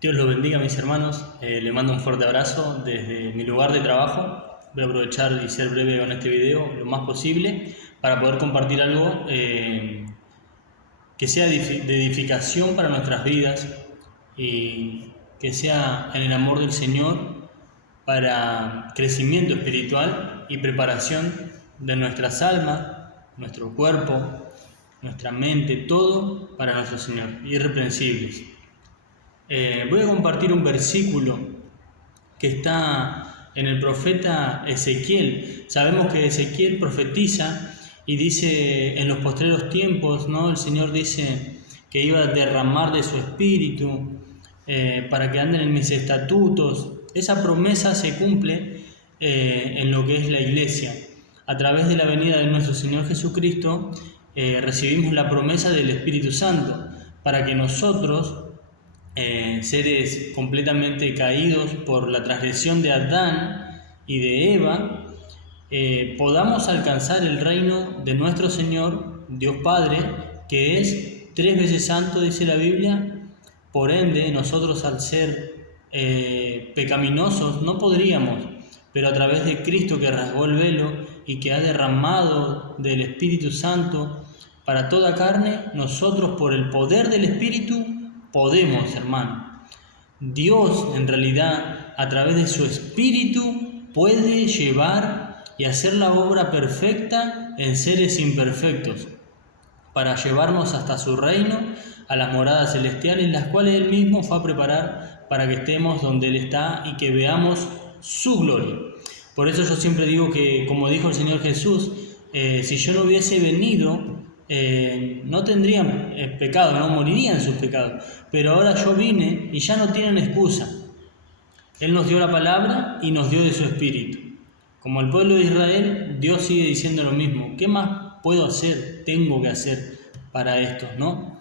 Dios los bendiga, mis hermanos. Les mando un fuerte abrazo desde mi lugar de trabajo. Voy a aprovechar y ser breve con este video lo más posible para poder compartir algo que sea de edificación para nuestras vidas y que sea en el amor del Señor para crecimiento espiritual y preparación de nuestras almas, nuestro cuerpo, nuestra mente, todo para nuestro Señor, irreprensibles. Voy a compartir un versículo que está en el profeta Ezequiel. Sabemos que Ezequiel profetiza y dice en los postreros tiempos, ¿no? El Señor dice que iba a derramar de su espíritu para que anden en mis estatutos. Esa promesa se cumple en lo que es la iglesia. A través de la venida de nuestro Señor Jesucristo recibimos la promesa del Espíritu Santo para que nosotros, seres completamente caídos por la transgresión de Adán y de Eva, podamos alcanzar el reino de nuestro Señor, Dios Padre, que es 3 veces santo, dice la Biblia. Por ende, nosotros al ser pecaminosos no podríamos, pero a través de Cristo que rasgó el velo y que ha derramado del Espíritu Santo para toda carne, nosotros por el poder del Espíritu podemos, hermano. Dios, en realidad, a través de su Espíritu, puede llevar y hacer la obra perfecta en seres imperfectos, para llevarnos hasta su reino, a las moradas celestiales, las cuales Él mismo fue a preparar para que estemos donde Él está y que veamos su gloria. Por eso yo siempre digo que, como dijo el Señor Jesús, si yo no hubiese venido, no tendrían pecado, no morirían en sus pecados, pero ahora yo vine y ya no tienen excusa. Él nos dio la palabra y nos dio de su espíritu. Como el pueblo de Israel, Dios sigue diciendo lo mismo. ¿Qué más puedo hacer, tengo que hacer para estos, no?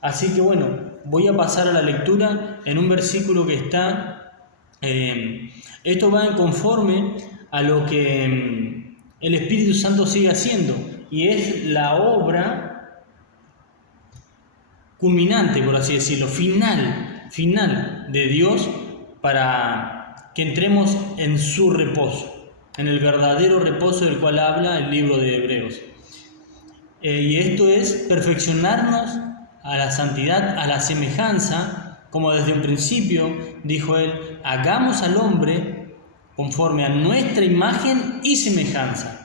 Así que bueno, voy a pasar a la lectura en un versículo que está, esto va en conforme a lo que el Espíritu Santo sigue haciendo, y es la obra culminante, por así decirlo, final de Dios para que entremos en su reposo, en el verdadero reposo del cual habla el libro de Hebreos. Y esto es perfeccionarnos a la santidad, a la semejanza, como desde un principio dijo Él, hagamos al hombre conforme a nuestra imagen y semejanza.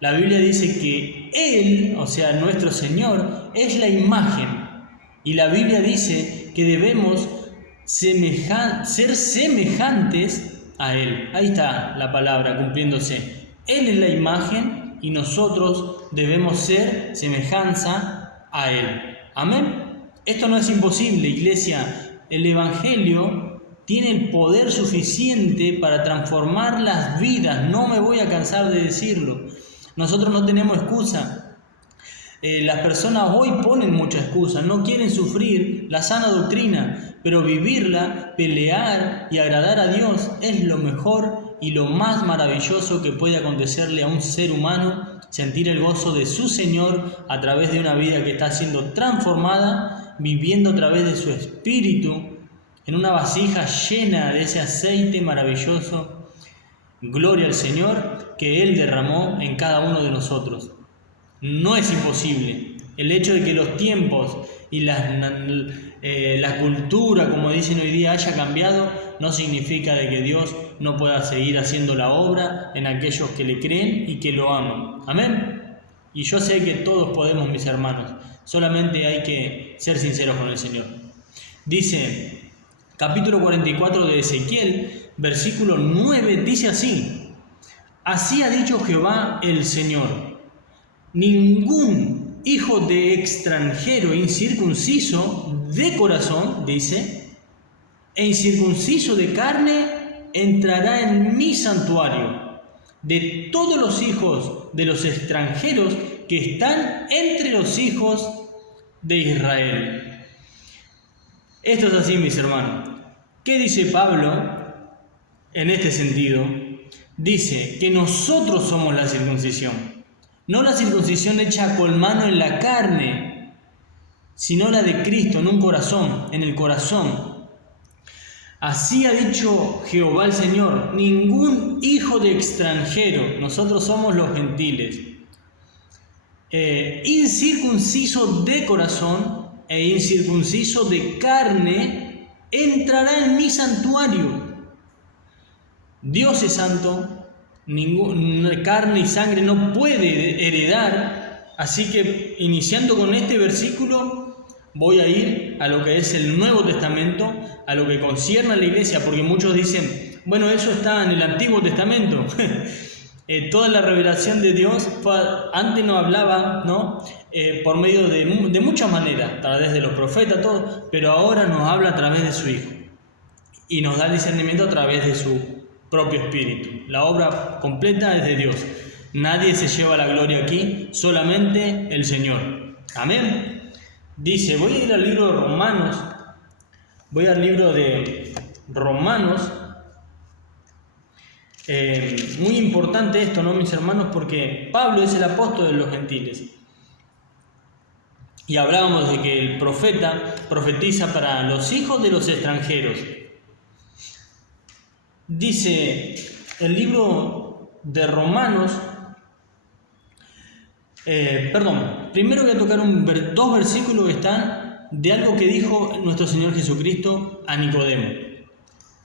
La Biblia dice que Él, o sea, nuestro Señor, es la imagen. Y la Biblia dice que debemos ser semejantes a Él. Ahí está la palabra cumpliéndose. Él es la imagen y nosotros debemos ser semejanza a Él. Amén. Esto no es imposible, iglesia. El Evangelio tiene el poder suficiente para transformar las vidas. No me voy a cansar de decirlo. Nosotros no tenemos excusa. Las personas hoy ponen mucha excusa, no quieren sufrir la sana doctrina, pero vivirla, pelear y agradar a Dios es lo mejor y lo más maravilloso que puede acontecerle a un ser humano, sentir el gozo de su Señor a través de una vida que está siendo transformada, viviendo a través de su Espíritu, en una vasija llena de ese aceite maravilloso. Gloria al Señor que Él derramó en cada uno de nosotros. No es imposible. El hecho de que los tiempos y la cultura, como dicen hoy día, haya cambiado, no significa de que Dios no pueda seguir haciendo la obra en aquellos que le creen y que lo aman. Amén. Y yo sé que todos podemos, mis hermanos. Solamente hay que ser sinceros con el Señor. Dice, capítulo 44 de Ezequiel, versículo 9, dice así: así ha dicho Jehová el Señor. Ningún hijo de extranjero incircunciso de corazón, dice, e incircunciso de carne entrará en mi santuario. De todos los hijos de los extranjeros que están entre los hijos de Israel. Esto es así, mis hermanos. ¿Qué dice Pablo en este sentido? Dice que nosotros somos la circuncisión. No la circuncisión hecha con mano en la carne, sino la de Cristo en un corazón, en el corazón. Así ha dicho Jehová el Señor, ningún hijo de extranjero, nosotros somos los gentiles, incircunciso de corazón e incircunciso de carne, entrará en mi santuario. Dios es santo, ninguna carne y sangre no puede heredar, así que iniciando con este versículo voy a ir a lo que es el Nuevo Testamento, a lo que concierne a la iglesia, porque muchos dicen, bueno, eso está en el Antiguo Testamento. Toda la revelación de Dios antes nos hablaba, ¿no? Por medio de muchas maneras, a través de los profetas, todo, pero ahora nos habla a través de su Hijo y nos da el discernimiento a través de su propio Espíritu. La obra completa es de Dios. Nadie se lleva la gloria aquí, solamente el Señor. Amén. Dice, voy a ir al libro de Romanos. Voy al libro de Romanos. Muy importante esto, ¿no, mis hermanos? Porque Pablo es el apóstol de los gentiles. Y hablábamos de que el profeta profetiza para los hijos de los extranjeros. Dice el libro de Romanos, primero voy a tocar dos versículos que están de algo que dijo nuestro Señor Jesucristo a Nicodemo.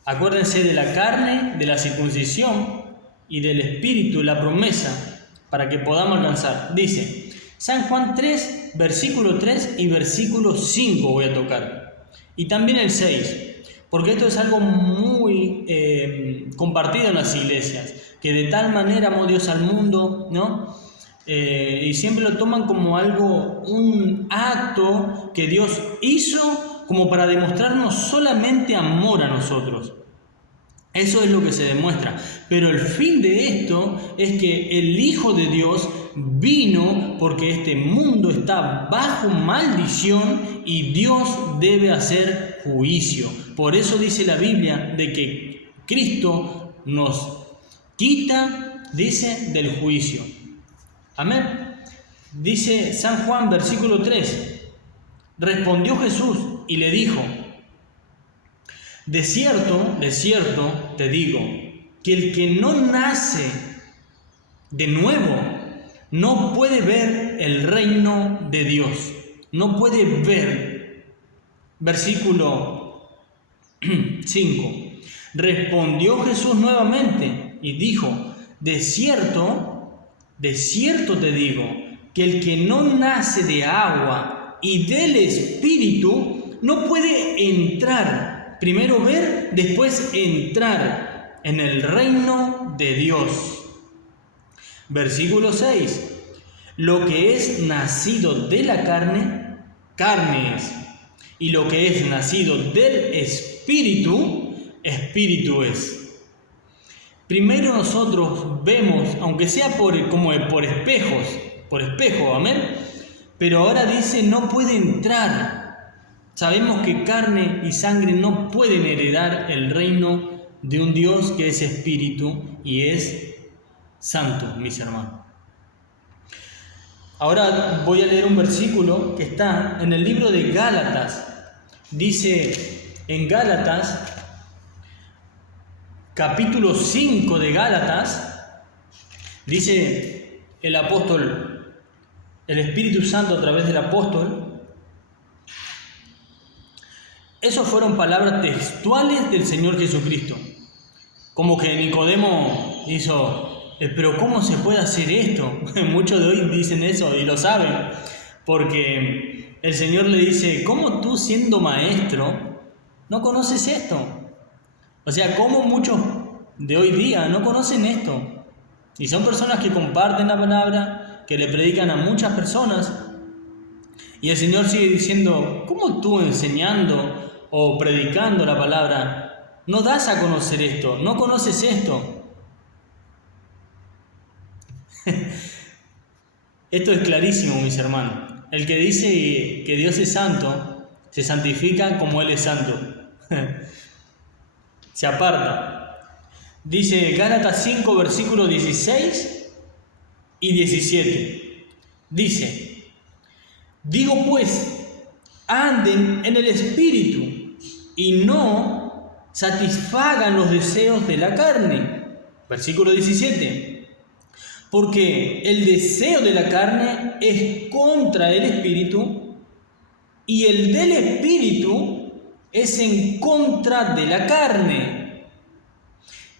Acuérdense de la carne, de la circuncisión y del espíritu, la promesa, para que podamos alcanzar. Dice, San Juan 3, versículo 3 y versículo 5 voy a tocar. Y también el 6, porque esto es algo muy compartido en las iglesias, que de tal manera amó Dios al mundo, ¿no? Y siempre lo toman como algo, un acto que Dios hizo como para demostrarnos solamente amor a nosotros. Eso es lo que se demuestra. Pero el fin de esto es que el Hijo de Dios vino porque este mundo está bajo maldición y Dios debe hacer juicio. Por eso dice la Biblia de que Cristo nos quita, dice, del juicio. Amén. Dice San Juan, versículo 3. Respondió Jesús y le dijo, de cierto te digo, que el que no nace de nuevo no puede ver el reino de Dios. No puede ver. Versículo 5. Respondió Jesús nuevamente y dijo, de cierto te digo, que el que no nace de agua y del Espíritu no puede entrar, primero ver, después entrar en el reino de Dios. Versículo 6. Lo que es nacido de la carne, carne es, y lo que es nacido del Espíritu, Espíritu es. Primero nosotros vemos, aunque sea por espejo, amén. Pero ahora dice, no puede entrar. Sabemos que carne y sangre no pueden heredar el reino de un Dios que es espíritu y es santo, mis hermanos. Ahora voy a leer un versículo que está en el libro de Gálatas. Dice en Gálatas, capítulo 5 de Gálatas, dice el apóstol, el Espíritu Santo a través del apóstol. Esas fueron palabras textuales del Señor Jesucristo. Como que Nicodemo hizo, pero ¿cómo se puede hacer esto? Muchos de hoy dicen eso y lo saben, porque el Señor le dice, ¿cómo tú siendo maestro no conoces esto? O sea, ¿cómo muchos de hoy día no conocen esto? Y son personas que comparten la palabra, que le predican a muchas personas. Y el Señor sigue diciendo, ¿cómo tú enseñando o predicando la palabra no das a conocer esto? ¿No conoces esto? Esto es clarísimo, mis hermanos. El que dice que Dios es santo, se santifica como Él es santo. Se aparta. Dice Gálatas 5, versículos 16 y 17. Dice, digo pues, anden en el Espíritu y no satisfagan los deseos de la carne. Versículo 17. Porque el deseo de la carne es contra el espíritu y el del espíritu es en contra de la carne.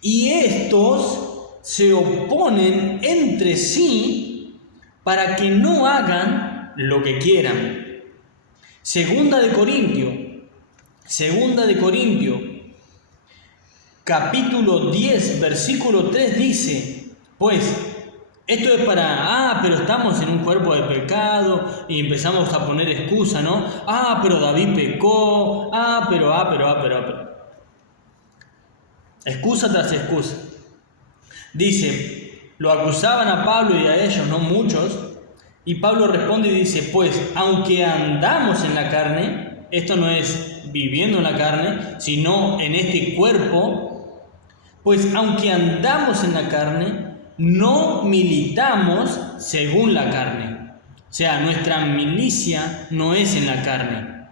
Y estos se oponen entre sí para que no hagan lo que quieran. Segunda de Corintios, capítulo 10, versículo 3 dice, pues, esto es para, pero estamos en un cuerpo de pecado y empezamos a poner excusa, ¿no? Pero David pecó, pero. Excusa tras excusa. Dice, lo acusaban a Pablo y a ellos, no muchos, y Pablo responde y dice, pues, aunque andamos en la carne, esto no es viviendo en la carne, sino en este cuerpo, pues aunque andamos en la carne, no militamos según la carne. O sea, nuestra milicia no es en la carne.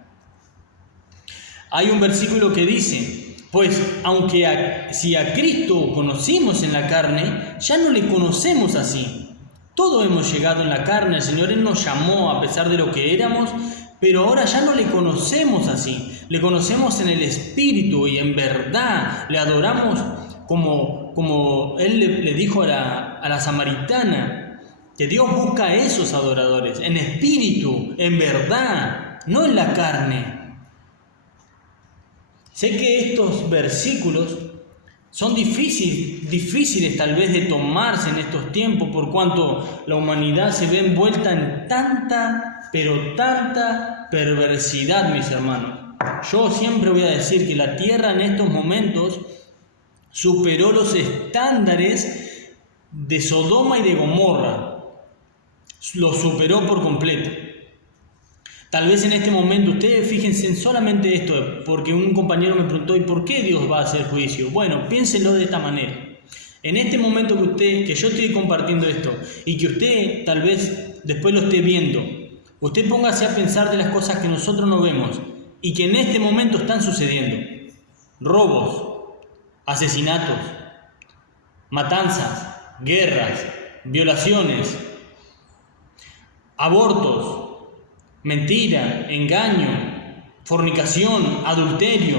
Hay un versículo que dice, pues aunque si a Cristo conocimos en la carne, ya no le conocemos así. Todos hemos llegado en la carne, el Señor Él nos llamó a pesar de lo que éramos, pero ahora ya no le conocemos así. Le conocemos en el Espíritu y en verdad le adoramos como Él le dijo a la samaritana, que Dios busca a esos adoradores, en espíritu, en verdad, no en la carne. Sé que estos versículos son difíciles tal vez de tomarse en estos tiempos, por cuanto la humanidad se ve envuelta en tanta perversidad, mis hermanos. Yo siempre voy a decir que la tierra en estos momentos superó los estándares de Sodoma y de Gomorra. Lo superó por completo. Tal vez en este momento, ustedes fíjense en solamente esto, porque un compañero me preguntó, ¿y por qué Dios va a hacer juicio? Bueno, piénsenlo de esta manera. En este momento que yo estoy compartiendo esto, y que usted tal vez después lo esté viendo, usted póngase a pensar de las cosas que nosotros no vemos, y que en este momento están sucediendo. Robos, asesinatos, matanzas, guerras, violaciones, abortos, mentira, engaño, fornicación, adulterio,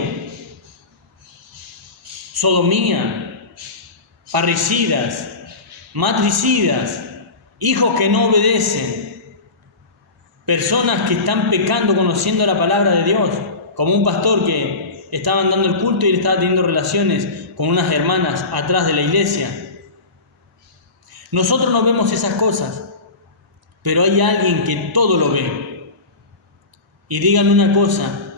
sodomía, parricidas, matricidas, hijos que no obedecen, personas que están pecando conociendo la palabra de Dios, como un pastor que estaban dando el culto y él estaba teniendo relaciones con unas hermanas atrás de la iglesia. Nosotros no vemos esas cosas, pero hay alguien que todo lo ve. Y díganme una cosa,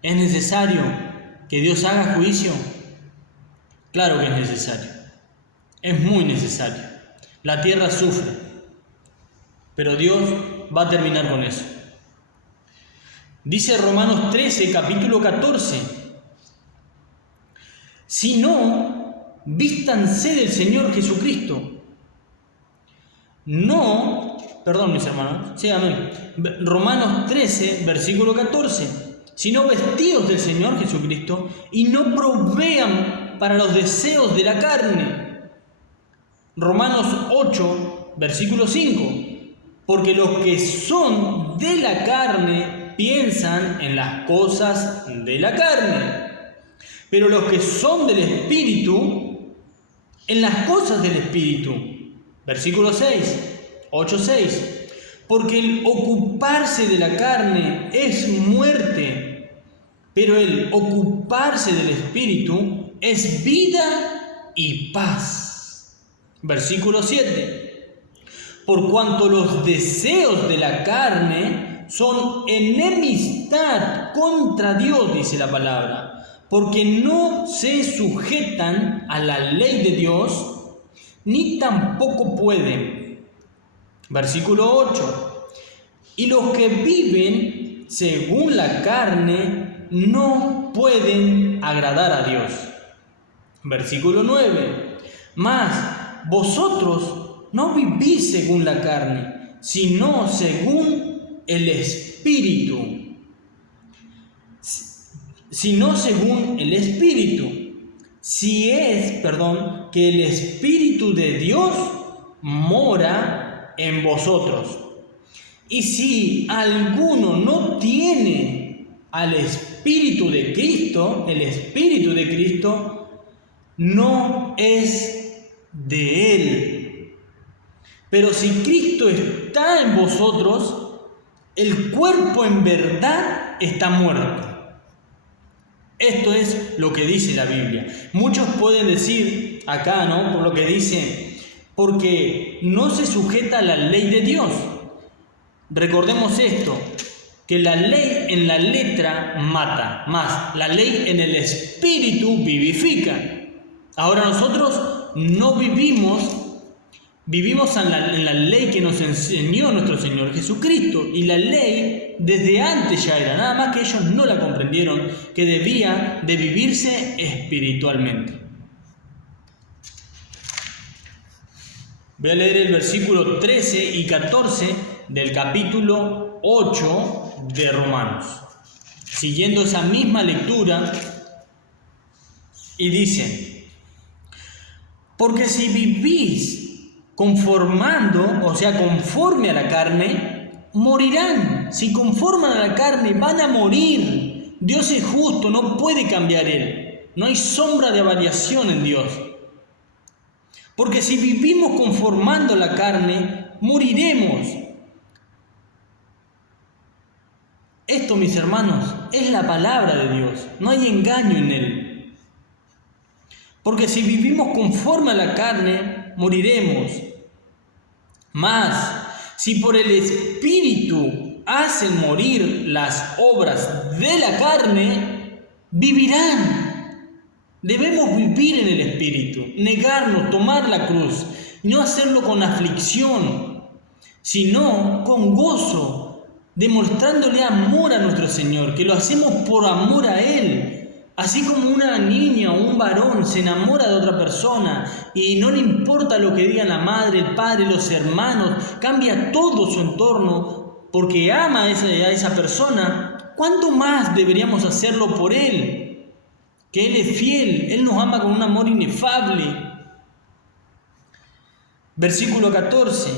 ¿es necesario que Dios haga juicio? Claro que es necesario, es muy necesario. La tierra sufre, pero Dios va a terminar con eso. Dice Romanos 13, capítulo 14, si no, vístanse del Señor Jesucristo. Mis hermanos, sí, amén. Romanos 13, versículo 14. Sino vestidos del Señor Jesucristo y no provean para los deseos de la carne. Romanos 8, versículo 5. Porque los que son de la carne piensan en las cosas de la carne. Pero los que son del Espíritu, en las cosas del Espíritu. Versículo 6. 8:6, porque el ocuparse de la carne es muerte, pero el ocuparse del Espíritu es vida y paz. Versículo 7, por cuanto los deseos de la carne son enemistad contra Dios, dice la palabra, porque no se sujetan a la ley de Dios, ni tampoco pueden. Versículo 8. Y los que viven según la carne no pueden agradar a Dios. Versículo 9. Mas vosotros no vivís según la carne, sino según el Espíritu. sino según el Espíritu. Si es, que el Espíritu de Dios mora en vosotros. Y si alguno no tiene al Espíritu de Cristo, el Espíritu de Cristo no es de él. Pero si Cristo está en vosotros, el cuerpo en verdad está muerto. Esto es lo que dice la Biblia. Muchos pueden decir acá, ¿no? Por lo que dice, porque no se sujeta a la ley de Dios. Recordemos esto, que la ley en la letra mata, más la ley en el espíritu vivifica. Ahora nosotros no vivimos en la ley que nos enseñó nuestro Señor Jesucristo. Y la ley desde antes ya era, nada más que ellos no la comprendieron, que debía de vivirse espiritualmente. Voy a leer el versículo 13 y 14 del capítulo 8 de Romanos, siguiendo esa misma lectura, y dice: porque si vivís conforme a la carne, morirán. Si conforman a la carne, van a morir. Dios es justo, no puede cambiar Él. No hay sombra de variación en Dios. Porque si vivimos conformando la carne, moriremos. Esto, mis hermanos, es la palabra de Dios. No hay engaño en Él. Porque si vivimos conforme a la carne, moriremos. Mas, si por el Espíritu hacen morir las obras de la carne, vivirán. Debemos vivir en el Espíritu, negarnos, tomar la cruz, no hacerlo con aflicción, sino con gozo, demostrándole amor a nuestro Señor, que lo hacemos por amor a Él. Así como una niña o un varón se enamora de otra persona y no le importa lo que digan la madre, el padre, los hermanos, cambia todo su entorno porque ama a esa persona, ¿cuánto más deberíamos hacerlo por Él? Que Él es fiel, Él nos ama con un amor inefable. Versículo 14.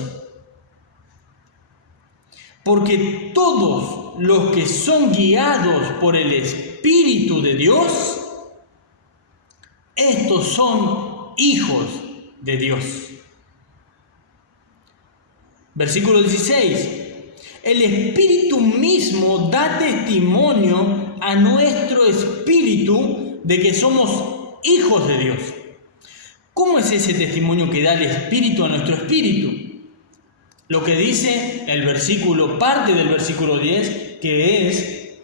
Porque todos los que son guiados por el Espíritu de Dios, estos son hijos de Dios. Versículo 16. El Espíritu mismo da testimonio a nuestro espíritu de que somos hijos de Dios. ¿Cómo es ese testimonio que da el Espíritu a nuestro espíritu? Lo que dice el versículo, parte del versículo 10, que es: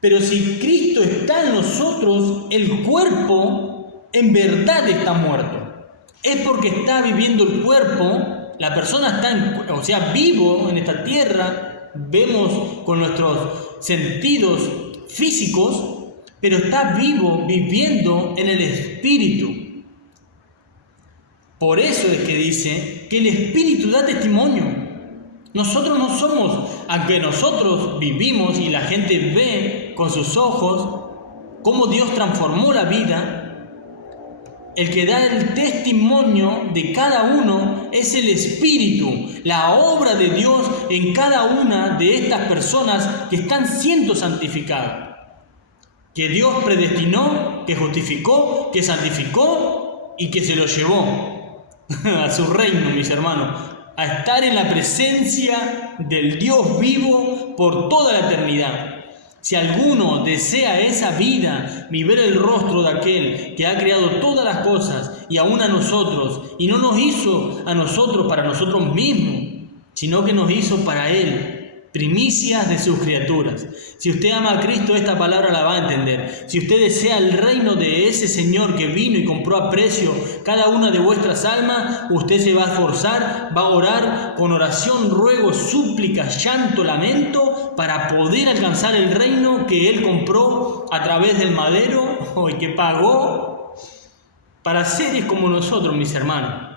pero si Cristo está en nosotros, el cuerpo en verdad está muerto. Es porque está viviendo el cuerpo, la persona está vivo en esta tierra, vemos con nuestros sentidos físicos, pero está vivo, viviendo en el Espíritu. Por eso es que dice que el Espíritu da testimonio. Nosotros no somos, aunque nosotros vivimos y la gente ve con sus ojos cómo Dios transformó la vida, el que da el testimonio de cada uno es el Espíritu, la obra de Dios en cada una de estas personas que están siendo santificadas. Que Dios predestinó, que justificó, que santificó y que se lo llevó a su reino, mis hermanos, a estar en la presencia del Dios vivo por toda la eternidad. Si alguno desea esa vida, ni ver el rostro de aquel que ha creado todas las cosas y aún a nosotros, y no nos hizo a nosotros para nosotros mismos, sino que nos hizo para Él, primicias de sus criaturas. Si usted ama a Cristo, esta palabra la va a entender. Si usted desea el reino de ese Señor que vino y compró a precio cada una de vuestras almas, usted se va a esforzar, va a orar con oración, ruego, súplica, llanto, lamento, para poder alcanzar el reino que Él compró a través del madero y que pagó para seres como nosotros, mis hermanos.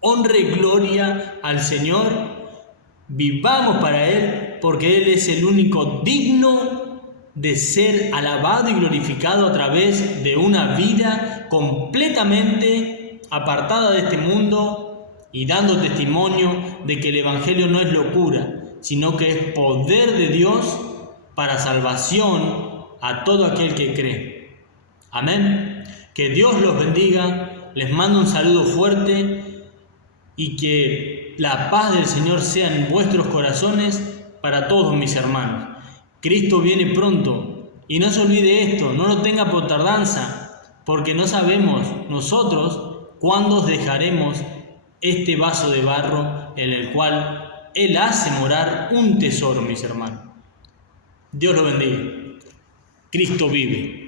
Honre y gloria al Señor. Vivamos para Él, porque Él es el único digno de ser alabado y glorificado a través de una vida completamente apartada de este mundo y dando testimonio de que el Evangelio no es locura, sino que es poder de Dios para salvación a todo aquel que cree. Amén. Que Dios los bendiga. Les mando un saludo fuerte y que la paz del Señor sea en vuestros corazones para todos mis hermanos. Cristo viene pronto y no se olvide esto, no lo tenga por tardanza, porque no sabemos nosotros cuándo dejaremos este vaso de barro en el cual Él hace morar un tesoro, mis hermanos. Dios lo bendiga. Cristo vive.